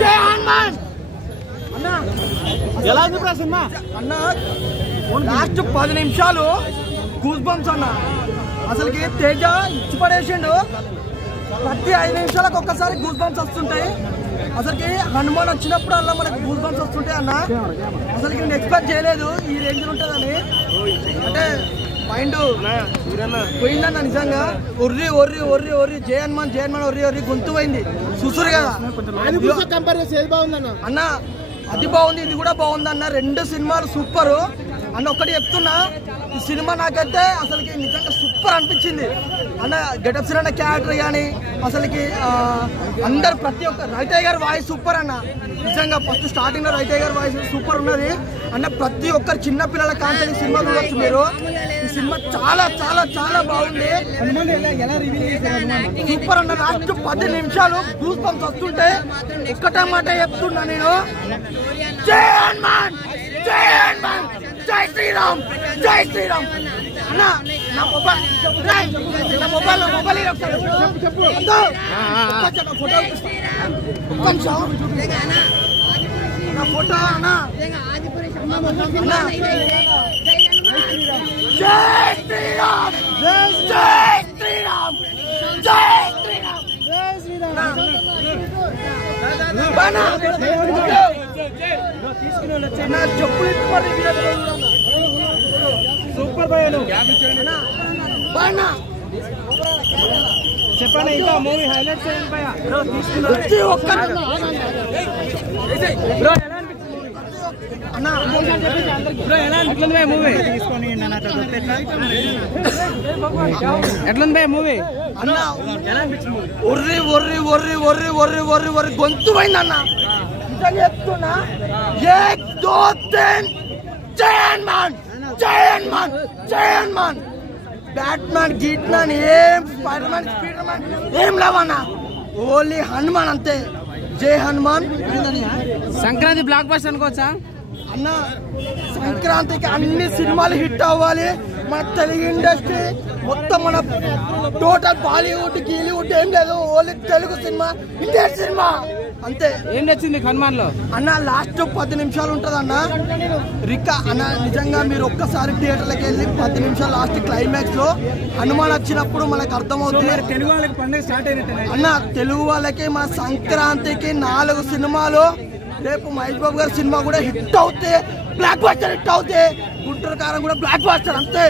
జై హనుమాన్ అన్న. ఎలా ఉంది బ్రో సినిమా అన్న? లాస్ట్ 10 నిమిషాలు గూస్ బంప్స్ అన్న. అసలుకి తేజ ఇచ్చి పడేసిండు. ప్రతి 5 నిమిషాలకు ఒక్కసారి గూస్ బంప్స్ వస్తుంటాయి. అసలుకి హనుమాన్ వచ్చినప్పుడు అలా మనకు గూస్ బంప్స్ వస్తుంటాయి అన్న. అసలుకి నేను ఎక్స్పెక్ట్ చేయలేదు ఈ రేంజ్ ఉంటుందని. అంటే మైండ్ పోయిందన్న నిజంగా. ఒర్రి ఒర్రి ఒర్రి ఒర్రి జై హనుమాన్ జై హనుమాన్ ఒర్రి ఒర్రి గొంతు పోయింది. చూసురు కదా అన్న. అది బాగుంది, ఇది కూడా బాగుంది అన్న. 2 సినిమాలు సూపర్ అన్న. ఒకటి చెప్తున్నా, ఈ సినిమా నాకైతే అసలుకి నిజంగా సూపర్ అనిపించింది అన్న. గెటప్ సినిమా క్యారెక్టర్ కానీ అసలుకి అందరు ప్రతి ఒక్క రైతయ్య గారి వాయిస్ సూపర్ అన్న. నిజంగా ఫస్ట్ స్టార్టింగ్ లో రైతయ్య గారి వాయిస్ సూపర్ ఉన్నది అన్న. ప్రతి ఒక్కరు చిన్న పిల్లల కాంచెల్లి సినిమా చూడొచ్చు మీరు. ఈ సినిమా చాలా చాలా చాలా బాగుంది, సూపర్ అన్న. లాస్ట్ 10 నిమిషాలు గూస్ బంప్స్ వస్తుంటే ఒక్కటే మాట చెప్తున్నా నేను, జై హనుమాన్ జై హనుమాన్ జై శ్రీరామ్ జై శ్రీరామ్ అన్న. నా మొబైల్ నా ఫోటో అన్న. జై శ్రీరామ్ జై శ్రీరామ్ జై శ్రీరామ్ జై శ్రీరామ్ సూపర్ చెప్పండి. ఇంకా మూవీ హైలైట్స్ ఎట్లుంది మూవీ అన్న? ఒర్రి ఒర్రి ఒర్రి ఒర్రి ఒర్రి ఒర్రి ఒర్రి గొంతు పోయింది అన్న. చెప్తున్నా, జై హనుమాన్ జై హనుమాన్ జై హనుమాన్. బ్యాట్మ్యాన్ గీట్మ్యాన్ ఏం స్పైడర్ మ్యాన్ స్పీడర్ మ్యాన్ ఏం లేవన్నా, ఓన్లీ హనుమాన్ అంతే. జై హనుమాన్. సంక్రాంతి బ్లాక్ బస్టర్ అనుకోవచ్చా అన్న? సంక్రాంతికి అన్ని సినిమాలు హిట్ అవ్వాలి. మన తెలుగు ఇండస్ట్రీ మొత్తం, మన టోటల్ బాలీవుడ్ గీలీవుడ్ ఏం లేదు, only Telugu cinema, Indian cinema అంతే. ఏం నచ్చింది హనుమాన్ లో అన్న? లాస్ట్ 10 నిమిషాలు ఉంటది అన్న. రికా అన్న నిజంగా మీరు ఒక్కసారి థియేటర్లకు వెళ్ళి 10 నిమిషాలు లాస్ట్ క్లైమాక్స్ లో హనుమాన్ వచ్చినప్పుడు మనకు అర్థమవుతుంది. తెలుగు వాళ్ళకి పండుగ స్టార్ట్ అయినట్టు అన్న. తెలుగు వాళ్ళకి మన సంక్రాంతికి 4 సినిమాలు, రేపు మహేష్ బాబు గారి సినిమా కూడా హిట్ అవుతే, బ్లాక్ బస్టర్ హిట్ అవుతే, గుంటూరు కారం కూడా బ్లాక్ బస్టర్ అంతే.